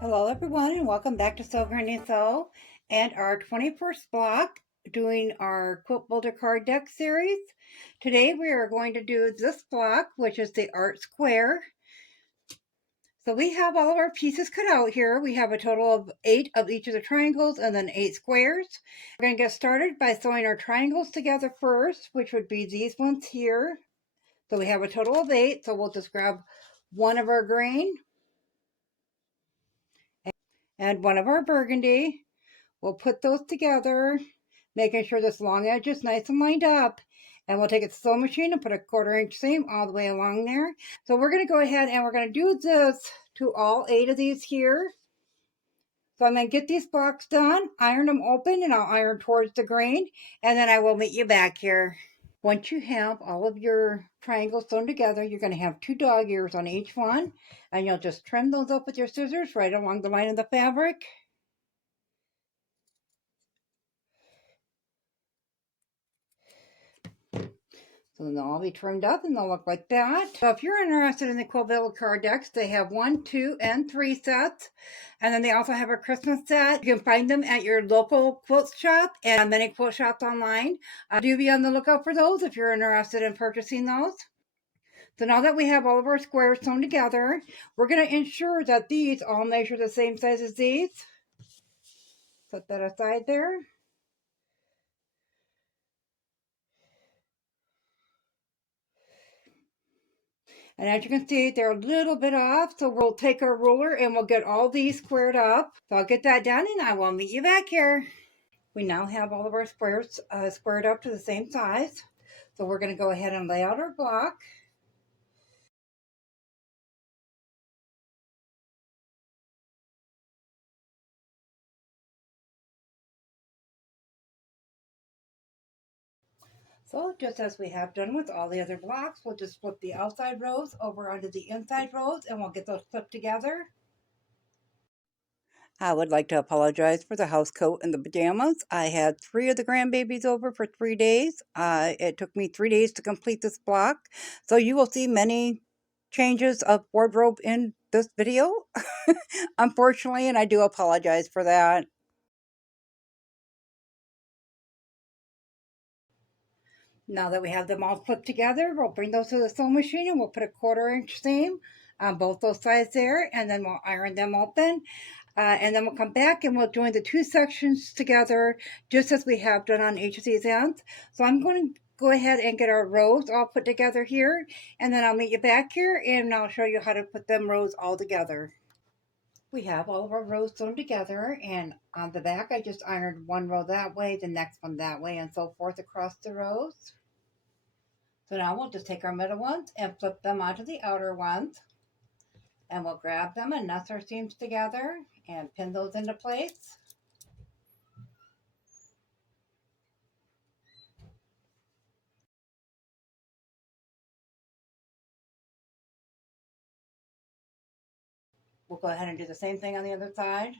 Hello everyone and welcome back to Sew Granny Sew and our 21st block doing our Quilt Builder card deck series. Today we are going to do this block, which is the art square. So we have all of our pieces cut out here. We have a total of 8 of each of the triangles and then 8 squares. We're going to get started by sewing our triangles together first, which would be these ones here. So we have a total of 8, so we'll just grab one of our green and one of our burgundy. We'll put those together, making sure this long edge is nice and lined up. And we'll take it to the sewing machine and put a 1/4 inch seam all the way along there. So we're going to go ahead and we're going to do this to all 8 of these here. So I'm going to get these blocks done, iron them open, and I'll iron towards the grain. And then I will meet you back here. Once you have all of your triangles sewn together, you're going to have 2 dog ears on each one. And you'll just trim those up with your scissors right along the line of the fabric. So then they'll all be trimmed up and they'll look like that. So if you're interested in the Quilt Builder card decks, they have 1, 2, and 3 sets. And then they also have a Christmas set. You can find them at your local quilt shop and many quilt shops online. Do be on the lookout for those if you're interested in purchasing those. So now that we have all of our squares sewn together, we're going to ensure that these all measure the same size as these. Set that aside there. And as you can see, they're a little bit off. So we'll take our ruler and we'll get all these squared up. So I'll get that done and I will meet you back here. We now have all of our squares squared up to the same size. So we're going to go ahead and lay out our block. So just as we have done with all the other blocks, we'll just flip the outside rows over onto the inside rows and we'll get those flipped together. I would like to apologize for the house coat and the pajamas. I had 3 of the grandbabies over for 3 days. It took me 3 days to complete this block. So you will see many changes of wardrobe in this video, unfortunately, and I do apologize for that. Now that we have them all put together, we'll bring those to the sewing machine and we'll put a 1/4 inch seam on both those sides there, and then we'll iron them open. And then we'll come back and we'll join the 2 sections together just as we have done on each of these ends. So I'm going to go ahead and get our rows all put together here, and then I'll meet you back here and I'll show you how to put them rows all together. We have all of our rows sewn together, and on the back I just ironed one row that way, the next one that way, and so forth across the rows. So now we'll just take our middle ones and flip them onto the outer ones. And we'll grab them and nest our seams together and pin those into place. We'll go ahead and do the same thing on the other side.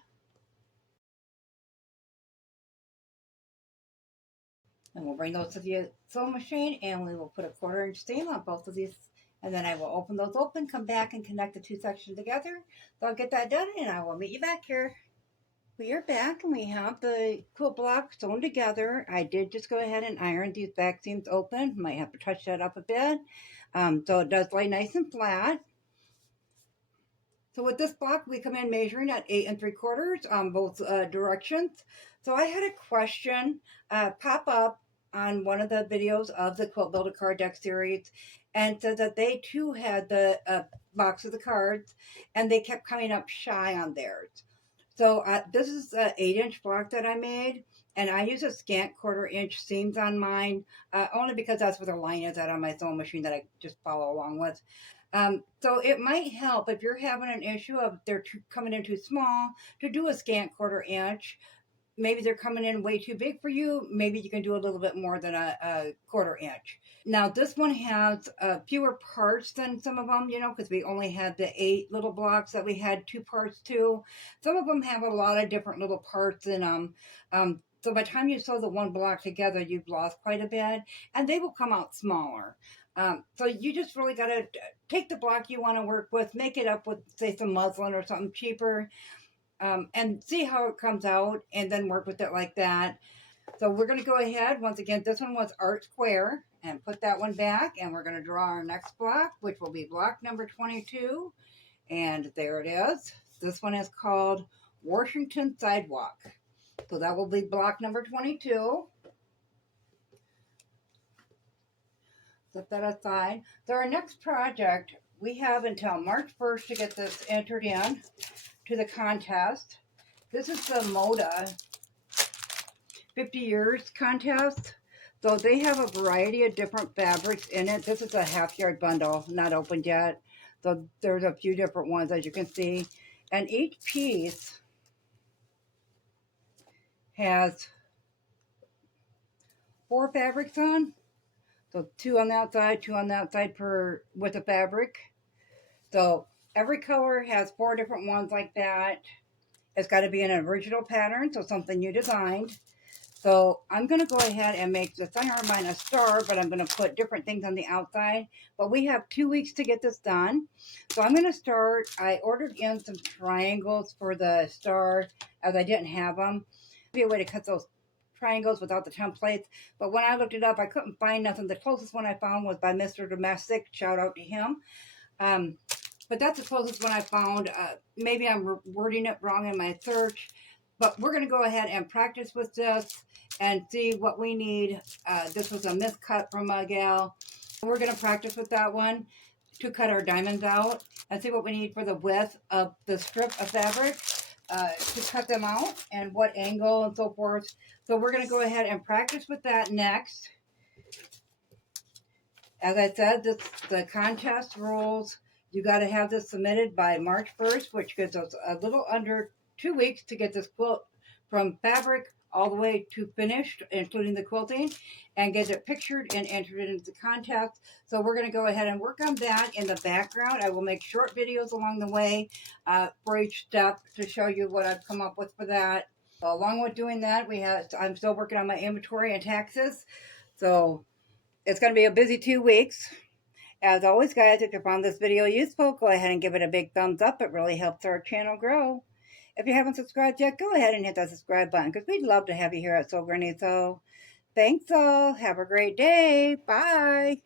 And we'll bring those to the sewing machine and we will put a 1/4 inch seam on both of these. And then I will open those open, come back and connect the 2 sections together. So I'll get that done and I will meet you back here. We are back and we have the quilt block sewn together. I did just go ahead and iron these back seams open. Might have to touch that up a bit. So it does lay nice and flat. So with this block, we come in measuring at 8 3/4 on both directions. So I had a question pop up on one of the videos of the Quilt Builder card deck series and said that they too had the box of the cards and they kept coming up shy on theirs. So this is an 8-inch block that I made, and I use a scant 1/4 inch seams on mine, only because that's where the line is at on my sewing machine that I just follow along with. So it might help if you're having an issue of they're coming in too small to do a scant 1/4 inch. Maybe they're coming in way too big for you. Maybe you can do a little bit more than a 1/4 inch. Now this one has fewer parts than some of them, you know, because we only had the 8 little blocks that we had 2 parts to. Some of them have a lot of different little parts in them. So by the time you sew the one block together, you've lost quite a bit, and they will come out smaller. So you just really got to take the block you want to work with, make it up with, say, some muslin or something cheaper, and see how it comes out and then work with it like that. So we're going to go ahead. Once again, this one was Art Square, and put that one back, and we're going to draw our next block, which will be block number 22. And there it is. This one is called Washington Sidewalk. So that will be block number 22. Set that aside. So our next project, we have until March 1st to get this entered in to the contest. This is the Moda 50 years contest. So they have a variety of different fabrics in it. This is a half yard bundle, not opened yet. So there's a few different ones, as you can see. And each piece has 4 fabrics on. So 2 on the outside, 2 on the outside per with the fabric. So every color has 4 different ones like that. It's got to be an original pattern, so something you designed. So I'm going to go ahead and make this, I have mine a star, but I'm going to put different things on the outside. But we have 2 weeks to get this done. So I'm going to start, I ordered in some triangles for the star as I didn't have them. Be a way to cut those triangles without the templates. But when I looked it up, I couldn't find nothing. The closest one I found was by Mr. Domestic. Shout out to him. But that's the closest one I found. Maybe I'm wording it wrong in my search. But we're going to go ahead and practice with this and see what we need. This was a miscut from a gal. We're going to practice with that one to cut our diamonds out and see what we need for the width of the strip of fabric to cut them out and what angle and so forth. So we're going to go ahead and practice with that next. As I said, the contest rules. You got to have this submitted by March 1st, which gives us a little under 2 weeks to get this quilt from fabric all the way to finished, including the quilting, and get it pictured and entered into the contest. So we're going to go ahead and work on that in the background. I will make short videos along the way for each step to show you what I've come up with for that. So along with doing that, I'm still working on my inventory and taxes. So it's going to be a busy 2 weeks. As always, guys, if you found this video useful, go ahead and give it a big thumbs up. It really helps our channel grow. If you haven't subscribed yet, go ahead and hit that subscribe button because we'd love to have you here at Sew Granny Sew. Thanks all. Have a great day. Bye.